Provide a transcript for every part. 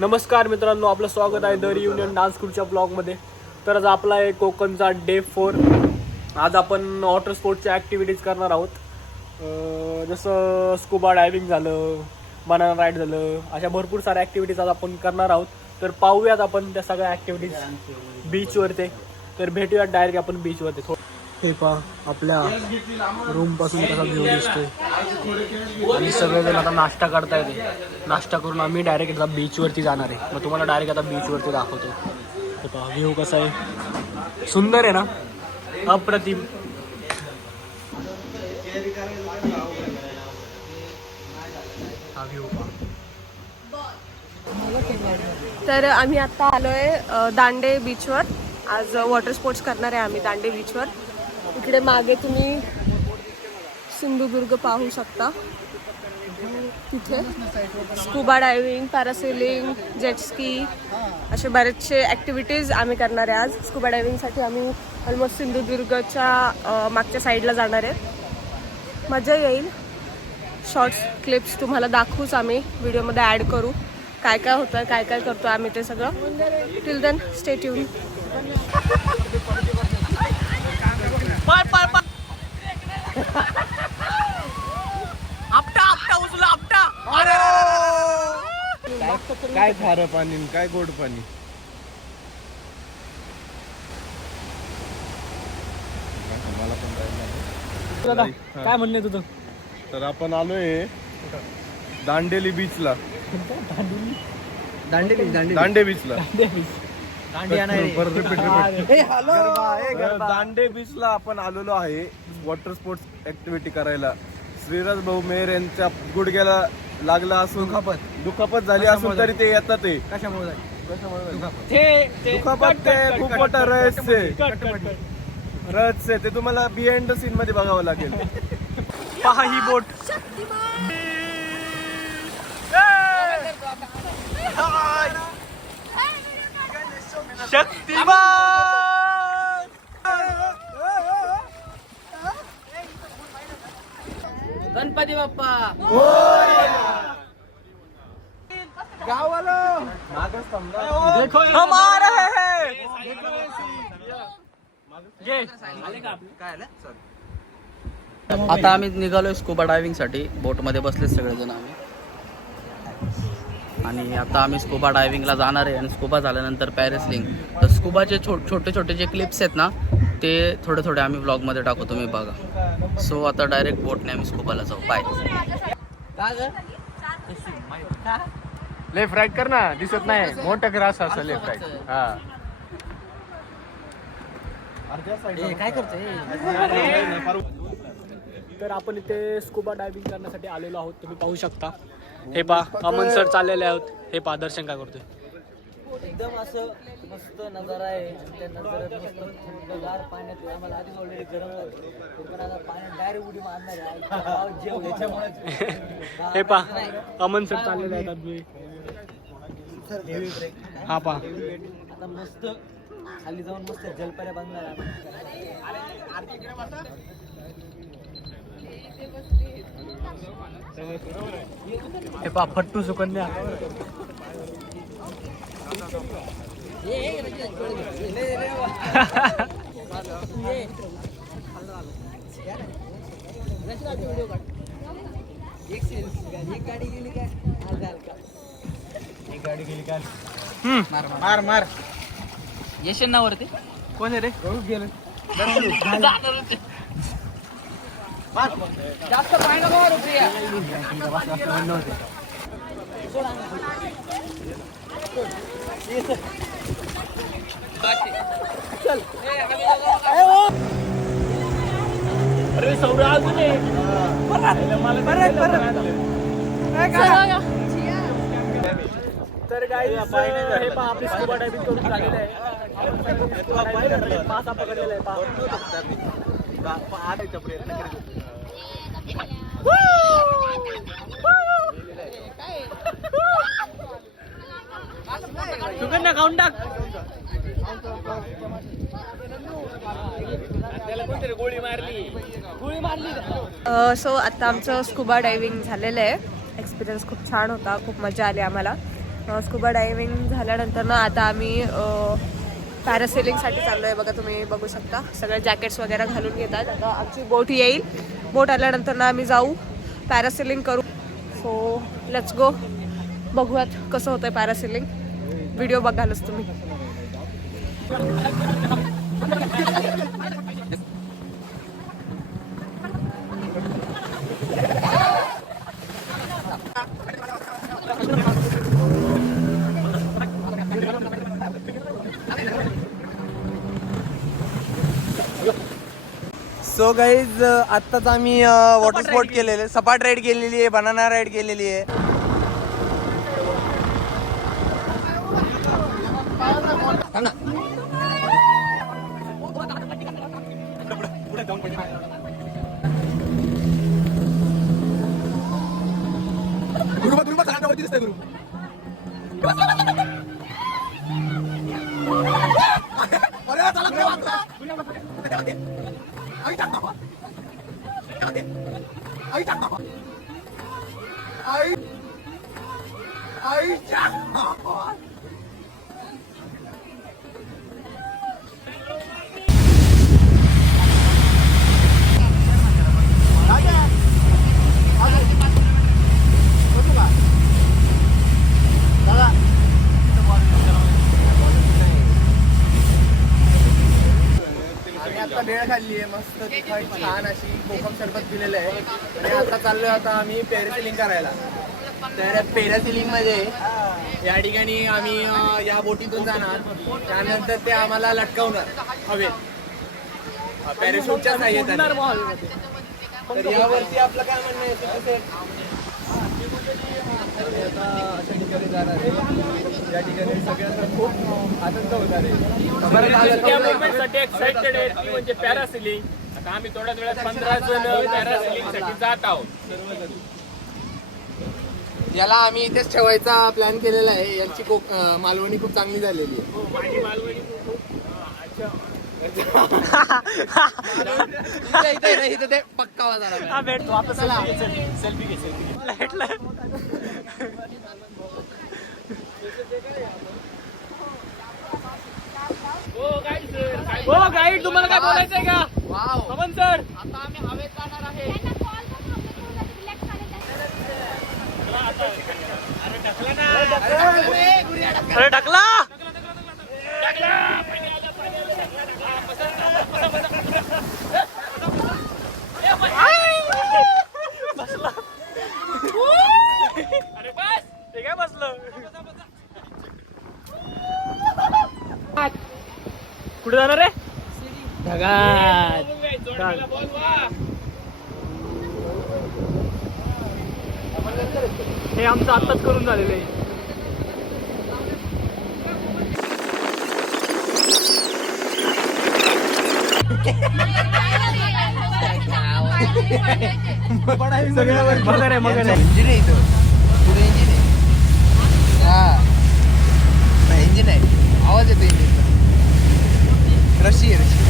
नमस्कार मित्रांनो, आपलं स्वागत आहे द रियुनियन डान्स स्कूलच्या ब्लॉगमध्ये. तर आज आपला आहे कोकणचा डे 4. आज आपण वॉटर स्पोर्ट्सच्या ॲक्टिव्हिटीज करणार आहोत. जसं स्कुबा डायव्हिंग झालं, बनाना राईड झालं, अशा भरपूर साऱ्या ॲक्टिव्हिटीज आज आपण करणार आहोत. तर पाहूयात आपण त्या सगळ्या ॲक्टिव्हिटीज बीचवरती. तर भेटूयात डायरेक्ट आपण बीचवरती. हे पहा आपल्या रूमपासून कसा व्ह्यू दिसतोय आणि सगळेजण आता नाश्ता करता येते. नाश्ता करून आम्ही डायरेक्ट आता बीचवरती जाणार आहे. मग तुम्हाला डायरेक्ट आता बीचवरती दाखवतो. हे पहा व्ह्यू कसा आहे, सुंदर आहे ना, अप्रतिम. हा व्ह्यू पहा. तर आम्ही आता आलोय दांडे बीचवर. आज वॉटर स्पोर्ट्स करणार आहे आम्ही दांडे बीचवर. इकडे मागे तुम्ही सिंधुदुर्ग पाहू शकता. तिथे स्कुबा डायव्हिंग, पॅरासेलिंग, जेटस्की असे बरेचसे ॲक्टिव्हिटीज आम्ही करणार आहे आज. स्कुबा डायव्हिंगसाठी आम्ही ऑलमोस्ट सिंधुदुर्गच्या मागच्या साईडला जाणार आहे. मजा येईल. शॉर्ट्स क्लिप्स तुम्हाला दाखवूच आम्ही व्हिडिओमध्ये ॲड करू. काय काय होतं, काय काय करतो आम्ही ते सगळं. Till then stay tune. आपटा उचला आपटा. काय खारं पाणी काय गोड पाणी. काय म्हणणे तुझं? तर आपण आलोय दांडेली बीचला. दांडे बीचला. दांडे बीचला आपण आलेलो आहे वॉटर स्पोर्ट्स ऍक्टिव्हिटी करायला. श्रीराज भाऊ मेहर यांच्या गुडघ्याला लागला असून दुखापत झाली असून तरी ते येतात. ते दुखापत ते खूप मोठं रहस्य ते तुम्हाला बिहाइंड द सीन मध्ये बघावं लागेल. पहा ही बोट. शक्तिमान. गणपती बाप्पा. देखो हम आ रहे हैं. आता आम्ही निघालोय स्कुबा डायव्हिंग साठी. बोट मध्ये बसले सगळेजण आम्ही. आणि आता आम्ही स्कुबा डायव्हिंगला जाणार आहे. आणि स्कुबा झाल्यानंतर पॅरेसलिंग. तर स्कुबाचे छोटे छोटे जे क्लिप्स आहेत ना, ते थोडे थोडे आम्ही ब्लॉगमध्ये टाकू, तुम्ही बघा. सो आता डायरेक्ट बोटने आम्ही स्कुबाला जाऊ. बाय. लेफ्ट राईट कर ना, दिसत नाही. मोठं ग्रास असं लेफ्ट राईट. हा काय करतोय? तर आपण इथे स्कुबा डायव्हिंग करण्यासाठी आलेलो आहोत. तुम्ही पाहू शकता. हे पहा अमन सर चाललेले आहोत. हे पहा दर्शन काय करतोय. एकदम असं मस्त नजारा आहे. त्या नजाऱ्यात मस्त थंडगार पाण्यात आम्हाला आधी ऑलरेडी गरम होतं. पण आता पाण्यात डायरेक्ट उडी मारणार आहे. हे पहा अमन सर चाललेले आहेत आम्ही. हा पहा आता मस्त खाली जाऊन मस्त जलपर्या बांधणार आहे. हे पहा फट्टू सुकन्या. मार मार. यश ना वरती कोण आहे रे? जास्त पाहिजे मारू प्रिया. अरे सौरा अजून तर गाईज हे पहा आपली स्कुबा डायव्हिंग करून झालेलं आहे. मासा पकडलेला आहे पहा. प्रयत्न सुकन्या खाऊन टाक. सो आता आमचं स्कुबा डायव्हिंग झालेलं आहे. एक्सपिरियन्स खूप छान होता, खूप मजा आली आम्हाला. स्कुबा डायव्हिंग झाल्यानंतर ना आता आम्ही पॅरासेलिंगसाठी चाललो आहे. बघा तुम्ही बघू शकता सगळे जॅकेट्स वगैरे घालून घेतात. आता आमची बोट येईल. बोट आल्यानंतर ना आम्ही जाऊ पॅरासेलिंग करू. So let's go. बघूयात कसं होतंय पॅरासेलिंग. व्हिडिओ बघालच तुम्ही. सो गाईज आत्ताच आम्ही वॉटर स्पोर्ट केलेले, सपाट राईड केलेली आहे, बनाना राईड केलेली आहे. भेळ खाल्ली आहे मस्त तिखट छान अशी. कोकम सरबत पिलेलं आहे आणि आता चाललोय आता आम्ही पॅरासेलिंग करायला. तर पॅरासेलिंग मध्ये या ठिकाणी आम्ही या बोटीतून जाणार. त्यानंतर ते आम्हाला लटकवणार हवेत पॅराशूटच्या साह्याने. तर यावरती आपलं काय म्हणणं आहे सर? आता अशा ठिकाणी जाणार आहे. या ठिकाणी सगळ्यांना खूप आनंद होणार आहे. एक्साइटेड आहे ती म्हणजे पॅरासेलिंग. आता आम्ही थोड्या वेळात 15 जण पॅरासेलिंग साठी जात आहोत. याला आम्ही इथेच ठेवायचा प्लॅन केलेला आहे. यांची मालवणी खूप चांगली झालेली आहे. हो, माझी मालवणी इथं ते पक्का झाला. भेटतो आता. सेल्फी घे हो गाईड, तुम्हाला काय बोलायचंय का? अमन सर, आता आम्ही हवेत जाणार आहे. अरे टाकला. अरे बस, ते काय बसलं. कुठे जाणार रे? ढगात. हे आमचं आत्ताच करून झालेलं आहे. मगर आहे, मगर आहे. इंजिन आहे इथं. पुढे इंजिन आहे. हा इंजिन आहे. आवाज येतो इंजिनचा. रशी आहे, रशी.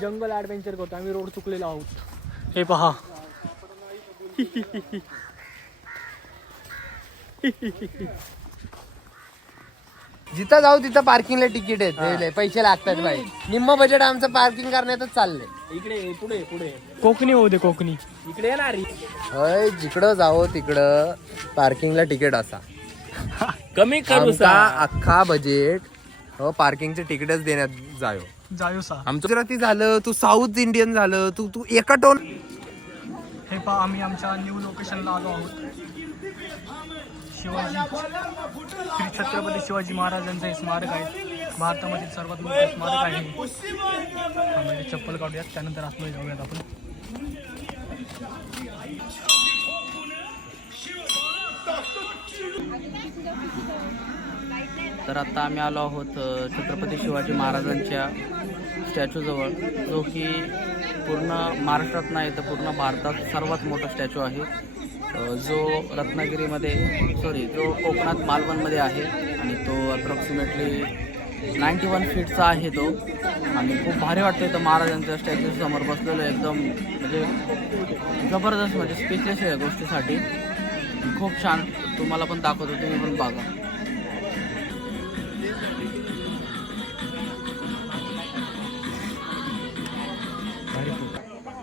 जंगल ॲडव्हेंचर करतो आम्ही. रोड चुकलेलो आहोत. हे पहा. जिथं जाऊ तिथं पार्किंगला तिकीट आहे. पैसे लागतात भाई. निम्म बजेट आमचं पार्किंग करण्यातच चाललंय. इकडे पुढे पुढे कोकणी होऊ दे. कोकणी इकडे येणार. होय, जिकडं जावं तिकडं पार्किंगला तिकीट असा कमी करू अख्खा बजेट पार्किंगचे तिकीटच देण्यात जायो सा. आमचं गुजराती झालं, तू साऊथ इंडियन झालं, तू एका टोन. हे पहा, आम्ही आमच्या न्यू लोकेशनला आलो आहोत. शिवाजी, श्री छत्रपती शिवाजी महाराजांचं हे स्मारक आहे. भारतामधील सर्वात मोठं स्मारक आहे. म्हणजे चप्पल काढूयात, त्यानंतर आतमध्ये जाऊयात आपण. तर आता आम्ही आलो आहोत छत्रपती शिवाजी महाराजांच्या स्टॅच्यूजवळ, जो की पूर्ण महाराष्ट्रात नाही तर पूर्ण भारतात सर्वात मोठा स्टॅच्यू आहे. जो रत्नागिरीमध्ये जो कोकणात मालवणमध्ये आहे आणि तो अप्रॉक्सिमेटली 91 फीटचा आहे तो आणि खूप भारी वाटतं इथं महाराजांच्या स्टॅच्यू समोर बसलेलं आहे. एकदम म्हणजे जबरदस्त, म्हणजे स्पीचलेस आहे या गोष्टीसाठी. खूप छान, तुम्हाला पण दाखवतो, तुम्ही पण बघा.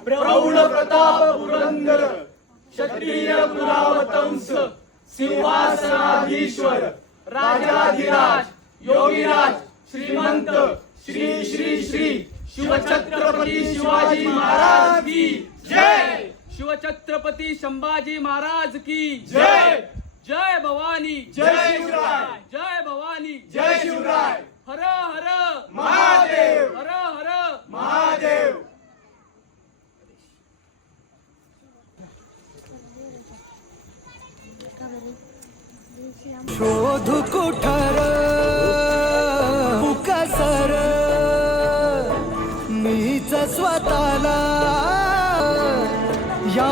प्रौढ प्रताप पुरंदर क्षत्रिय कुलावतंस सिंहासनाधीश्वर राजाधिराज योगीराज श्रीमंत श्री श्री श्री शिवछत्रपती शिवाजी महाराज की जय. शिवछत्रपती संभाजी महाराज की जय. जय भवानी जय शिवराय. जय भवानी जय शिवराय. हर हर महादेव. हर हर महादेव. शोध कुठर कसर मीच स्वतःला या